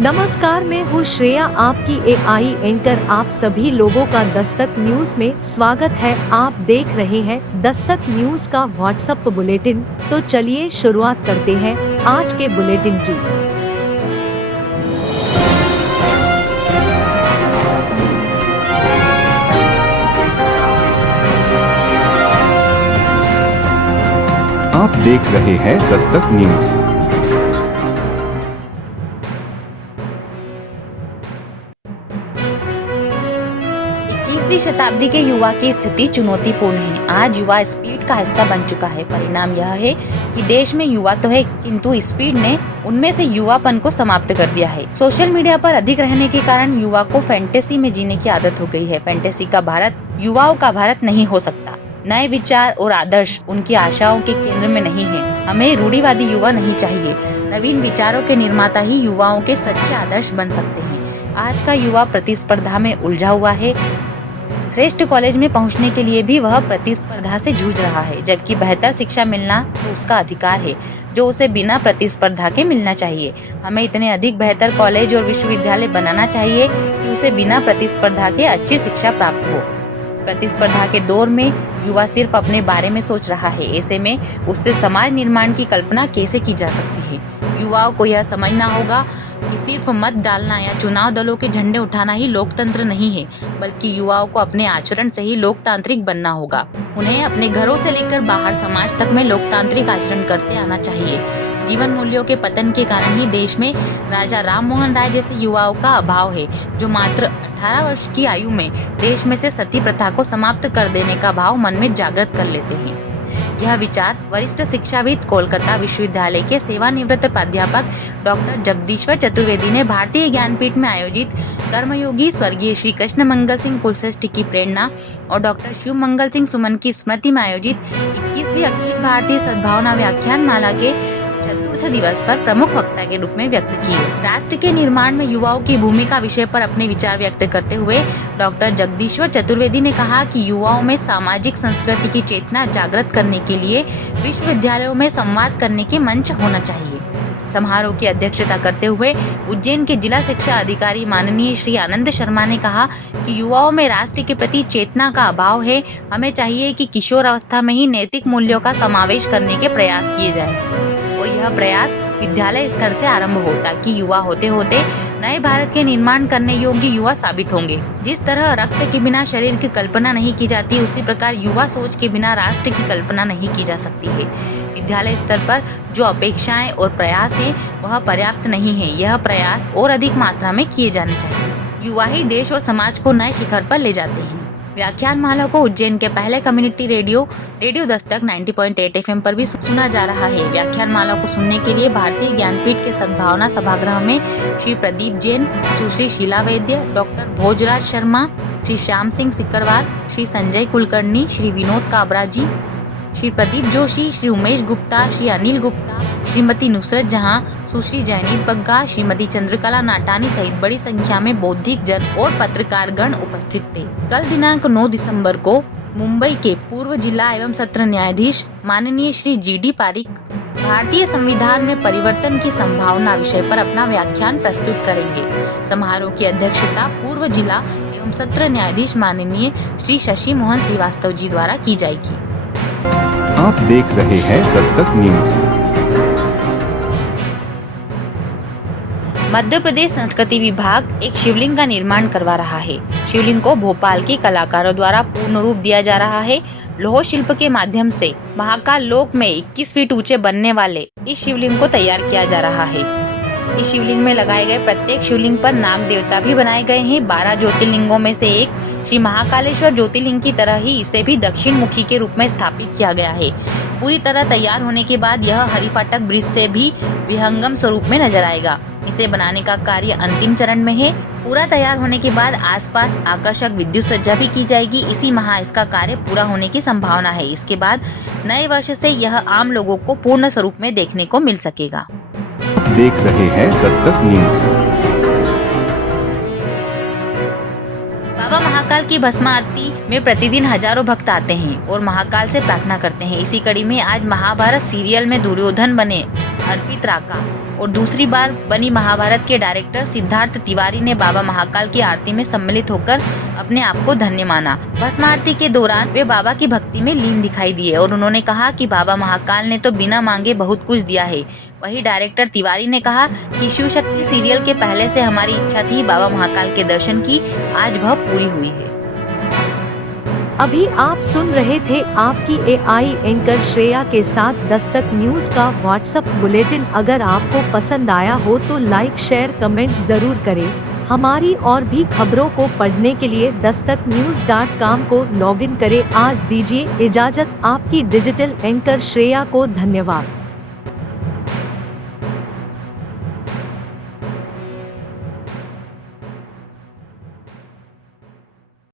नमस्कार, मैं हूँ श्रेया, आपकी एआई एंकर। आप सभी लोगों का दस्तक न्यूज में स्वागत है। आप देख रहे हैं दस्तक न्यूज का व्हाट्सएप बुलेटिन। तो चलिए शुरुआत करते हैं आज के बुलेटिन की। आप देख रहे हैं दस्तक न्यूज। 21वीं शताब्दी के युवा की स्थिति चुनौतीपूर्ण है। आज युवा स्पीड का हिस्सा बन चुका है। परिणाम यह है कि देश में युवा तो है, किंतु स्पीड ने उनमें से युवापन को समाप्त कर दिया है। सोशल मीडिया पर अधिक रहने के कारण युवा को फैंटेसी में जीने की आदत हो गई है। फैंटेसी का भारत युवाओं का भारत नहीं हो सकता। नए विचार और आदर्श उनकी आशाओं के केंद्र में नहीं है। हमें रूढ़िवादी युवा नहीं चाहिए। नवीन विचारों के निर्माता ही युवाओं के सच्चे आदर्श बन सकते हैं। आज का युवा प्रतिस्पर्धा में उलझा हुआ है। श्रेष्ठ कॉलेज में पहुंचने के लिए भी वह प्रतिस्पर्धा से जूझ रहा है, जबकि बेहतर शिक्षा मिलना तो उसका अधिकार है, जो उसे बिना प्रतिस्पर्धा के मिलना चाहिए। हमें इतने अधिक बेहतर कॉलेज और विश्वविद्यालय बनाना चाहिए कि उसे बिना प्रतिस्पर्धा के अच्छी शिक्षा प्राप्त हो। प्रतिस्पर्धा के दौर में युवा सिर्फ अपने बारे में सोच रहा है। ऐसे में उससे समाज निर्माण की कल्पना कैसे की जा सकती है? युवाओं को यह समझना होगा कि सिर्फ मत डालना या चुनाव दलों के झंडे उठाना ही लोकतंत्र नहीं है, बल्कि युवाओं को अपने आचरण से ही लोकतांत्रिक बनना होगा। उन्हें अपने घरों से लेकर बाहर समाज तक में लोकतांत्रिक आचरण करते आना चाहिए। जीवन मूल्यों के पतन के कारण ही देश में राजा राम मोहन राय जैसे युवाओं का अभाव है, जो मात्र 18 वर्ष की आयु में देश में से सती प्रथा को समाप्त कर देने का भाव मन में जागृत कर लेते हैं। यह विचार वरिष्ठ शिक्षाविद, कोलकाता विश्वविद्यालय के सेवानिवृत्त प्राध्यापक डॉक्टर जगदीश्वर चतुर्वेदी ने भारतीय ज्ञानपीठ में आयोजित कर्मयोगी स्वर्गीय श्री कृष्ण मंगल सिंह कुलश्रेष्ठ की प्रेरणा और डॉक्टर शिव मंगल सिंह सुमन की स्मृति में आयोजित 21वीं अखिल भारतीय सद्भावना व्याख्यान माला के चतुर्थ दिवस पर प्रमुख वक्ता के रूप में व्यक्त किए। राष्ट्र के निर्माण में युवाओं की भूमिका विषय पर अपने विचार व्यक्त करते हुए डॉक्टर जगदीश्वर चतुर्वेदी ने कहा कि युवाओं में सामाजिक संस्कृति की चेतना जागृत करने के लिए विश्वविद्यालयों में संवाद करने के मंच होना चाहिए। समारोह की अध्यक्षता करते हुए उज्जैन के जिला शिक्षा अधिकारी माननीय श्री आनंद शर्मा ने कहा कि युवाओं में राष्ट्र के प्रति चेतना का अभाव है। हमें चाहिए कि किशोर अवस्था में ही नैतिक मूल्यों का समावेश करने के प्रयास किए जाएं और यह प्रयास विद्यालय स्तर से आरंभ हो, ताकि युवा होते होते नए भारत के निर्माण करने योग्य युवा साबित होंगे। जिस तरह रक्त के बिना शरीर की कल्पना नहीं की जाती, उसी प्रकार युवा सोच के बिना राष्ट्र की कल्पना नहीं की जा सकती है। विद्यालय स्तर पर जो अपेक्षाएं और प्रयास हैं, वह पर्याप्त नहीं है। यह प्रयास और अधिक मात्रा में किए जाने चाहिए। युवा ही देश और समाज को नए शिखर पर ले जाते हैं। व्याख्यान माला को उज्जैन के पहले कम्युनिटी रेडियो दस्तक 90.8 FM पर भी सुना जा रहा है। व्याख्यान माला को सुनने के लिए भारतीय ज्ञानपीठ के सद्भावना सभागृह में श्री प्रदीप जैन, सुश्री शीला वैद्य, डॉक्टर भोजराज शर्मा, श्री श्याम सिंह सिकरवार, श्री संजय कुलकर्णी, श्री विनोद काबरा जी, श्री प्रदीप जोशी, श्री उमेश गुप्ता, श्री अनिल गुप्ता, श्रीमती नुसरत जहां, सुश्री जैनीत बग्गा, श्रीमती चंद्रकला नाटानी सहित बड़ी संख्या में बौद्धिक जन और पत्रकार गण उपस्थित थे। कल दिनांक 9 दिसंबर को मुंबई के पूर्व जिला एवं सत्र न्यायाधीश माननीय श्री GD पारिक भारतीय संविधान में परिवर्तन की संभावना विषय पर अपना व्याख्यान प्रस्तुत करेंगे। समारोह की अध्यक्षता पूर्व जिला एवं सत्र न्यायाधीश माननीय श्री शशि मोहन श्रीवास्तव जी द्वारा की जाएगी। आप देख रहे हैं दस्तक न्यूज। मध्य प्रदेश संस्कृति विभाग एक शिवलिंग का निर्माण करवा रहा है। शिवलिंग को भोपाल के कलाकारों द्वारा पूर्ण रूप दिया जा रहा है। लौह शिल्प के माध्यम से महाकाल लोक में 21 फीट ऊंचे बनने वाले इस शिवलिंग को तैयार किया जा रहा है। इस शिवलिंग में लगाए गए प्रत्येक शिवलिंग पर नाग देवता भी बनाए गए हैं। 12 ज्योतिर्लिंगों में से एक श्री महाकालेश्वर ज्योतिर्लिंग की तरह ही इसे भी दक्षिण मुखी के रूप में स्थापित किया गया है। पूरी तरह तैयार होने के बाद यह हरिफाटक ब्रिज से भी विहंगम स्वरूप में नजर आएगा। इसे बनाने का कार्य अंतिम चरण में है। पूरा तैयार होने के बाद आसपास आकर्षक विद्युत सज्जा भी की जाएगी। इसी माह इसका कार्य पूरा होने की संभावना है। इसके बाद नए वर्ष से यह आम लोगों को पूर्ण स्वरूप में देखने को मिल सकेगा। देख रहे हैं दस्तक न्यूज। बाबा महाकाल की भस्म आरती में प्रतिदिन हजारों भक्त आते हैं और महाकाल से प्रार्थना करते हैं। इसी कड़ी में आज महाभारत सीरियल में दुर्योधन बने अर्पित राका और दूसरी बार बनी महाभारत के डायरेक्टर सिद्धार्थ तिवारी ने बाबा महाकाल की आरती में सम्मिलित होकर अपने आप को धन्य माना। भस्म आरती के दौरान वे बाबा की भक्ति में लीन दिखाई दिए और उन्होंने कहा कि बाबा महाकाल ने तो बिना मांगे बहुत कुछ दिया है। वहीं डायरेक्टर तिवारी ने कहा कि शिव शक्ति सीरियल के पहले से हमारी इच्छा थी बाबा महाकाल के दर्शन की, आज वह पूरी हुई है। अभी आप सुन रहे थे आपकी एआई एंकर श्रेया के साथ दस्तक न्यूज का व्हाट्सएप बुलेटिन। अगर आपको पसंद आया हो तो लाइक शेयर कमेंट जरूर करें। हमारी और भी खबरों को पढ़ने के लिए dastaknews.com को लॉगिन करें। आज दीजिए इजाजत, आपकी डिजिटल एंकर श्रेया को धन्यवाद।